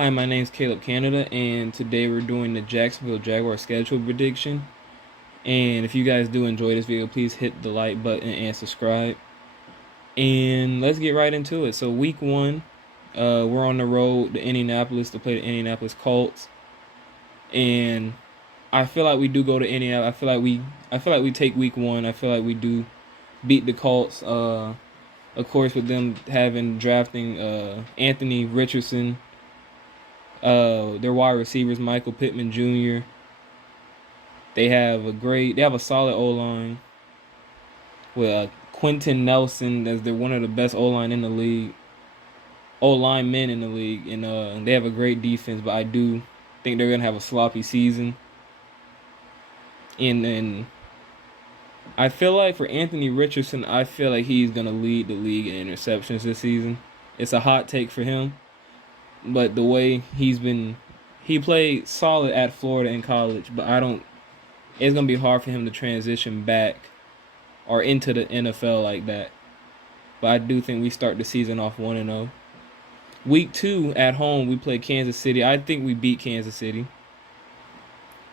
Hi, my name's Caleb Canada, and today we're doing the Jacksonville Jaguars schedule prediction. And if you guys do enjoy this video, please hit the like button and subscribe. And let's get right into it. So week one, we're on the road to Indianapolis to play the Indianapolis Colts. And I feel like we do go to Indianapolis. I feel like we take week one. I feel like we do beat the Colts. Of course, with them drafting Anthony Richardson. Their wide receivers, Michael Pittman Jr. They have a solid O line with Quentin Nelson as they're one of the best O linemen in the league, and they have a great defense. But I do think they're gonna have a sloppy season. And I feel like for Anthony Richardson, I feel like he's gonna lead the league in interceptions this season. It's a hot take for him. But the way he played solid at Florida in college, but it's going to be hard for him to transition back or into the NFL like that. But I do think we start the season off 1-0. Week 2 at home, we play Kansas City. I think we beat Kansas City.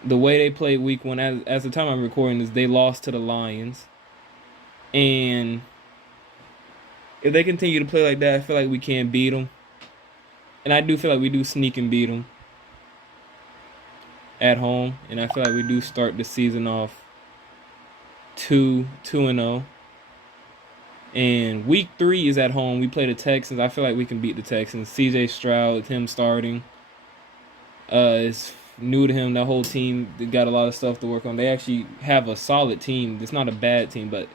The way they played week 1, as the time I'm recording this, they lost to the Lions. And if they continue to play like that, I feel like we can beat them. And I do feel like we do sneak and beat them at home. And I feel like we do start the season off 2-0. And week 3 is at home. We play the Texans. I feel like we can beat the Texans. CJ Stroud, him starting. It's new to him. That whole team, they got a lot of stuff to work on. They actually have a solid team. It's not a bad team, but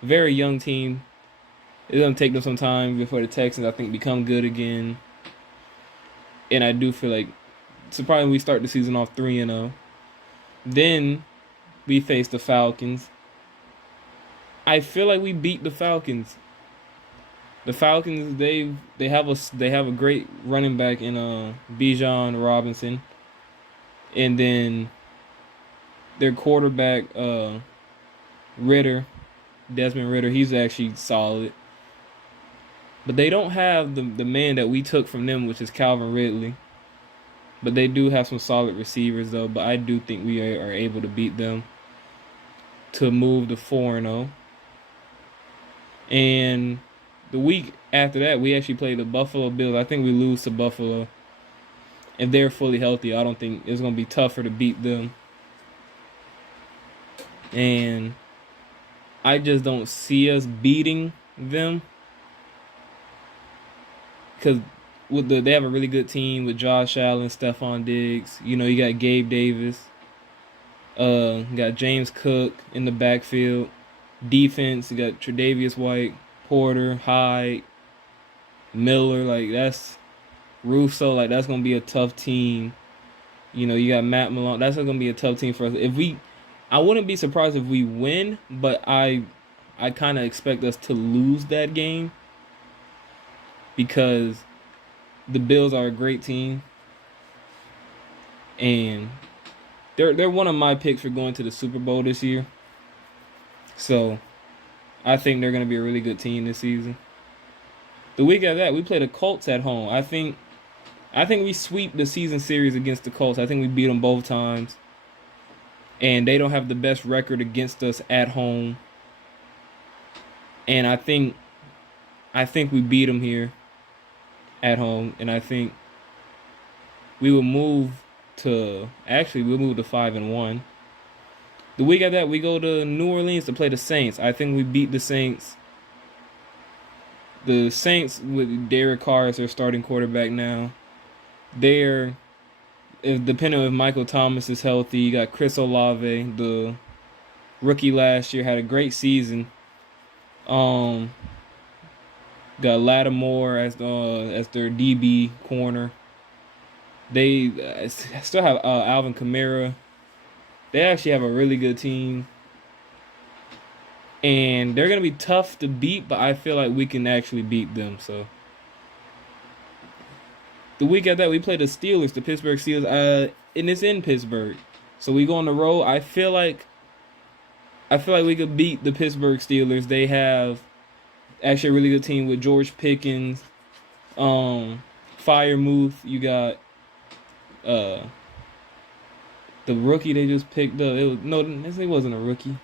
a very young team. It's going to take them some time before the Texans, I think, become good again. And I do feel like surprisingly we start the season off 3-0. Then we face the Falcons. I feel like we beat the Falcons. The Falcons, they have a great running back in Bijan Robinson. And then their quarterback Desmond Ridder, he's actually solid. But they don't have the man that we took from them, which is Calvin Ridley. But they do have some solid receivers, though. But I do think we are able to beat them to move to 4-0. And the week after that, we actually play the Buffalo Bills. I think we lose to Buffalo. If they're fully healthy, I don't think it's going to be tougher to beat them. And I just don't see us beating them. Because they have a really good team with Josh Allen, Stephon Diggs. You got Gabe Davis. You got James Cook in the backfield. Defense, you got Tre'Davious White, Porter, Hyde, Miller. That's Russo. That's going to be a tough team. You got Matt Malone. That's going to be a tough team for us. I wouldn't be surprised if we win, but I kind of expect us to lose that game. Because the Bills are a great team, and they're one of my picks for going to the Super Bowl this year. So I think they're going to be a really good team this season. The week after that, we play the Colts at home. I think we sweep the season series against the Colts. I think we beat them both times, and they don't have the best record against us at home. And I think we beat them here at home, and I think we'll move to 5-1. The week after that, we go to New Orleans to play the Saints. I think we beat the Saints. The Saints with Derek Carr as their starting quarterback now. Depending on if Michael Thomas is healthy, you got Chris Olave, the rookie last year, had a great season. Got Lattimore as their DB corner. They still have Alvin Kamara. They actually have a really good team. And they're going to be tough to beat, but I feel like we can actually beat them. So the week after that, we play the Steelers, the Pittsburgh Steelers, and it's in Pittsburgh. So we go on the road. I feel like we could beat the Pittsburgh Steelers. They have actually a really good team with George Pickens, Firemouth. You got uh the rookie they just picked up. It wasn't a rookie.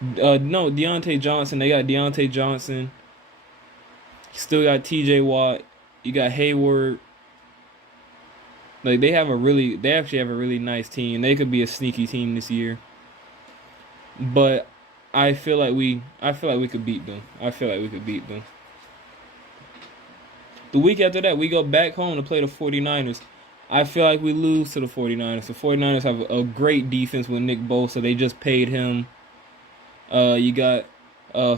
No, Deontay Johnson. They got Deontay Johnson. Still got T.J. Watt. You got Hayward. Like they actually have a really nice team. They could be a sneaky team this year. But I feel like we could beat them. The week after that, we go back home to play the 49ers. I feel like we lose to the 49ers. The 49ers have a great defense with Nick Bosa. They just paid him. You got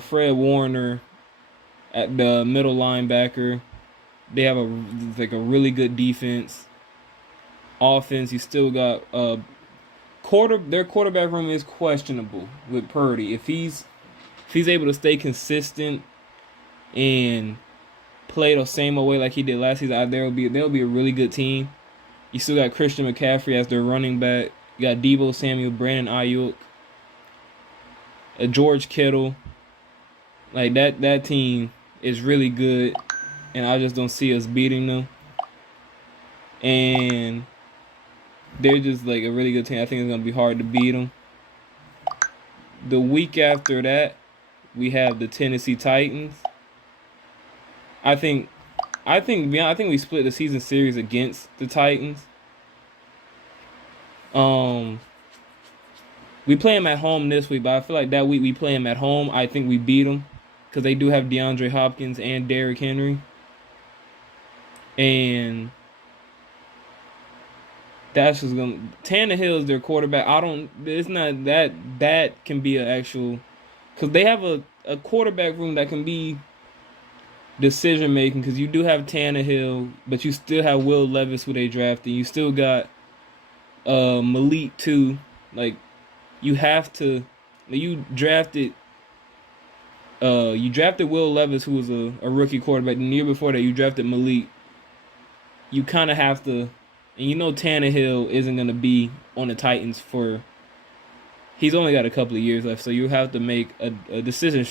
Fred Warner at the middle linebacker. They have a really good defense. Offense, you still got their quarterback room is questionable with Purdy. If he's able to stay consistent and play the same way like he did last season, they'll be a really good team. You still got Christian McCaffrey as their running back. You got Deebo Samuel, Brandon Ayuk, George Kittle. Like that team is really good, and I just don't see us beating them. And they're just like a really good team. I think it's gonna be hard to beat them. The week after that, we have the Tennessee Titans. I think we split the season series against the Titans. We play them at home this week, but I feel like that week we play them at home. I think we beat them because they do have DeAndre Hopkins and Derrick Henry, and that's just gonna. Tannehill is their quarterback. It's not that can be an actual, because they have a quarterback room that can be decision making, because you do have Tannehill, but you still have Will Levis who they drafted. You still got Malik too. Like you have to. You drafted Will Levis, who was a rookie quarterback. The year before that, you drafted Malik. You kind of have to, and you know Tannehill isn't gonna be on the Titans for. He's only got a couple of years left, so you have to make a decision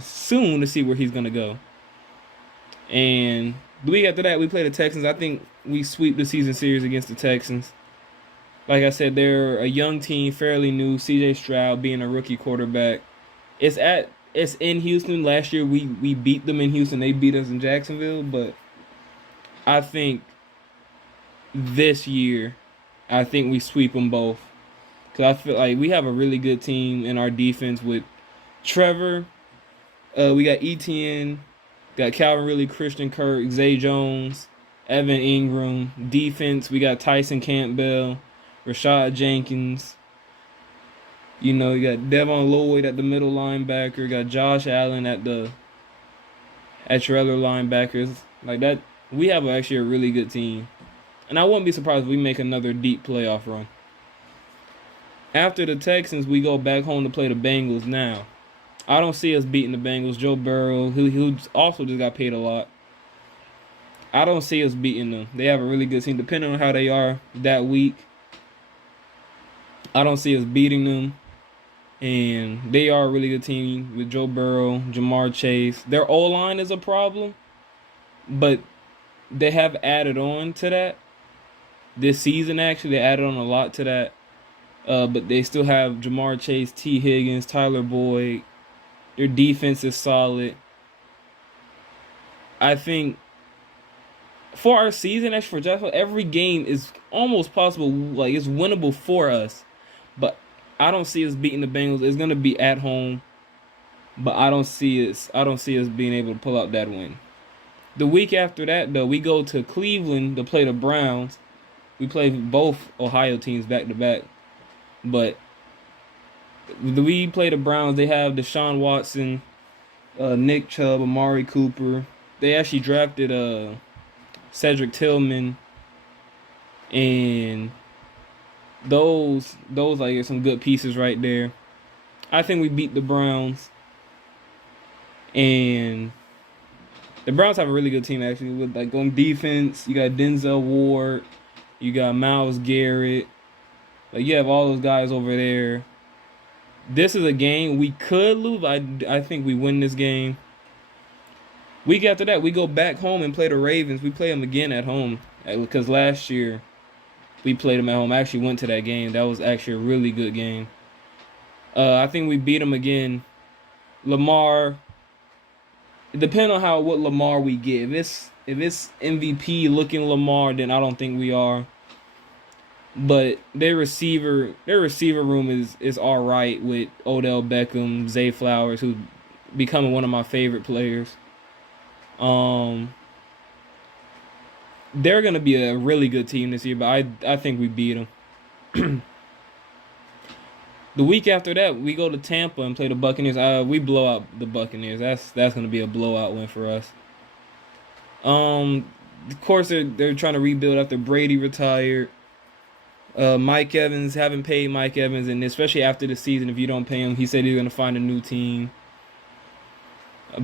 soon to see where he's gonna go. And the week after that, we play the Texans. I think we sweep the season series against the Texans. Like I said, they're a young team, fairly new. C.J. Stroud being a rookie quarterback. It's in Houston. Last year we beat them in Houston. They beat us in Jacksonville. But I think this year, I think we sweep them both. Because I feel like we have a really good team in our defense with Trevor. We got Etienne. Got Calvin Ridley, Christian Kirk, Zay Jones, Evan Ingram. Defense, we got Tyson Campbell, Rashad Jenkins. You got Devon Lloyd at the middle linebacker. You got Josh Allen at your other linebackers. Like that, we have actually a really good team. And I wouldn't be surprised if we make another deep playoff run. After the Texans, we go back home to play the Bengals now. I don't see us beating the Bengals. Joe Burrow, who also just got paid a lot. I don't see us beating them. They have a really good team. Depending on how they are that week, I don't see us beating them. And they are a really good team with Joe Burrow, Jamar Chase. Their O-line is a problem, but they have added on to that. This season, actually, they added on a lot to that. But they still have Jamar Chase, T. Higgins, Tyler Boyd. Their defense is solid. I think for our season, actually for Jacksonville, every game is almost possible. Like it's winnable for us, but I don't see us beating the Bengals. It's gonna be at home, but I don't see us being able to pull out that win. The week after that, though, we go to Cleveland to play the Browns. We play both Ohio teams back to back, but we play the Browns. They have Deshaun Watson, Nick Chubb, Amari Cooper. They actually drafted Cedric Tillman, and those like some good pieces right there. I think we beat the Browns, and the Browns have a really good team actually. With like on defense, you got Denzel Ward, you got Myles Garrett. Like you have all those guys over there. This is a game we could lose. I think we win this game. Week after that, we go back home and play the Ravens. We play them again at home because last year we played them at home. I actually went to that game. That was actually a really good game. I think we beat them again. Lamar, depending on what Lamar we get. If it's MVP looking Lamar, then I don't think we are. But their receiver room is all right with Odell Beckham, Zay Flowers, who's becoming one of my favorite players. They're gonna be a really good team this year, but I think we beat them. The week after that, we go to Tampa and play the Buccaneers. We blow out the Buccaneers. That's gonna be a blowout win for us. Of course they're trying to rebuild after Brady retired. Mike Evans, haven't paid Mike Evans, and especially after the season, if you don't pay him, he said he's gonna find a new team.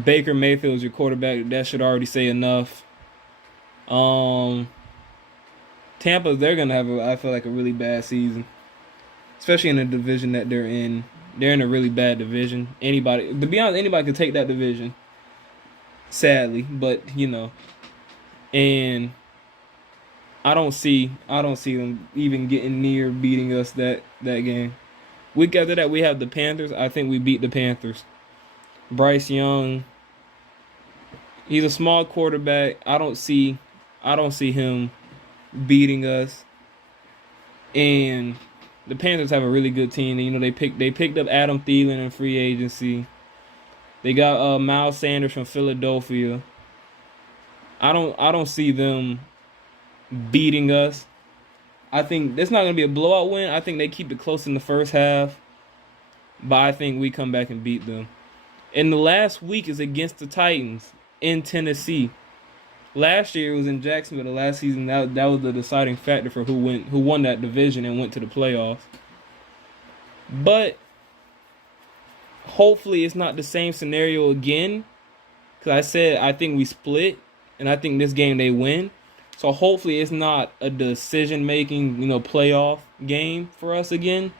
Baker Mayfield's your quarterback. That should already say enough. Tampa, they're gonna have I feel like a really bad season, especially in the division that they're in. They're in a really bad division. To be honest, anybody could take that division. Sadly, but and I don't see them even getting near beating us that game. Week after that, we have the Panthers. I think we beat the Panthers. Bryce Young, he's a small quarterback. I don't see him beating us. And the Panthers have a really good team. They picked up Adam Thielen in free agency. They got Miles Sanders from Philadelphia. I don't see them beating us. I think it's not going to be a blowout win. I think they keep it close in the first half. But I think we come back and beat them. And the last week is against the Titans in Tennessee. Last year it was in Jacksonville. The last season that was the deciding factor for who won that division and went to the playoffs. But hopefully it's not the same scenario again. Because I said I think we split, and I think this game they win. So hopefully it's not a decision-making, playoff game for us again.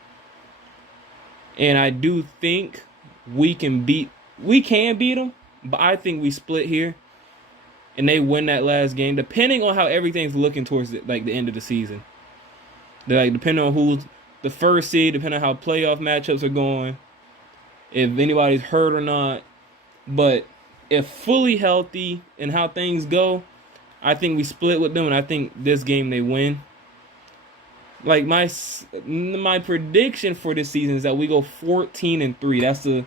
And I do think we can beat them, but I think we split here, and they win that last game, depending on how everything's looking towards the end of the season. Depending on who's the first seed, depending on how playoff matchups are going, if anybody's hurt or not. But if fully healthy and how things go, I think we split with them, and I think this game they win. My prediction for this season is that we go 14-3.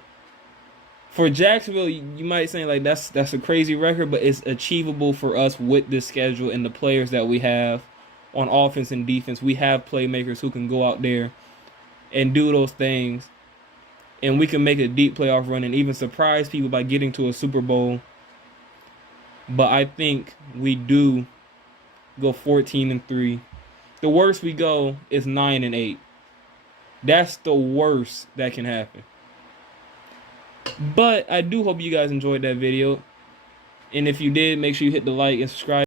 For Jacksonville, you might say that's a crazy record, but it's achievable for us with this schedule and the players that we have on offense and defense. We have playmakers who can go out there and do those things, and we can make a deep playoff run and even surprise people by getting to a Super Bowl. But I think we do go 14-3. The worst we go is 9-8. That's the worst that can happen. But I do hope you guys enjoyed that video. And if you did, make sure you hit the like and subscribe.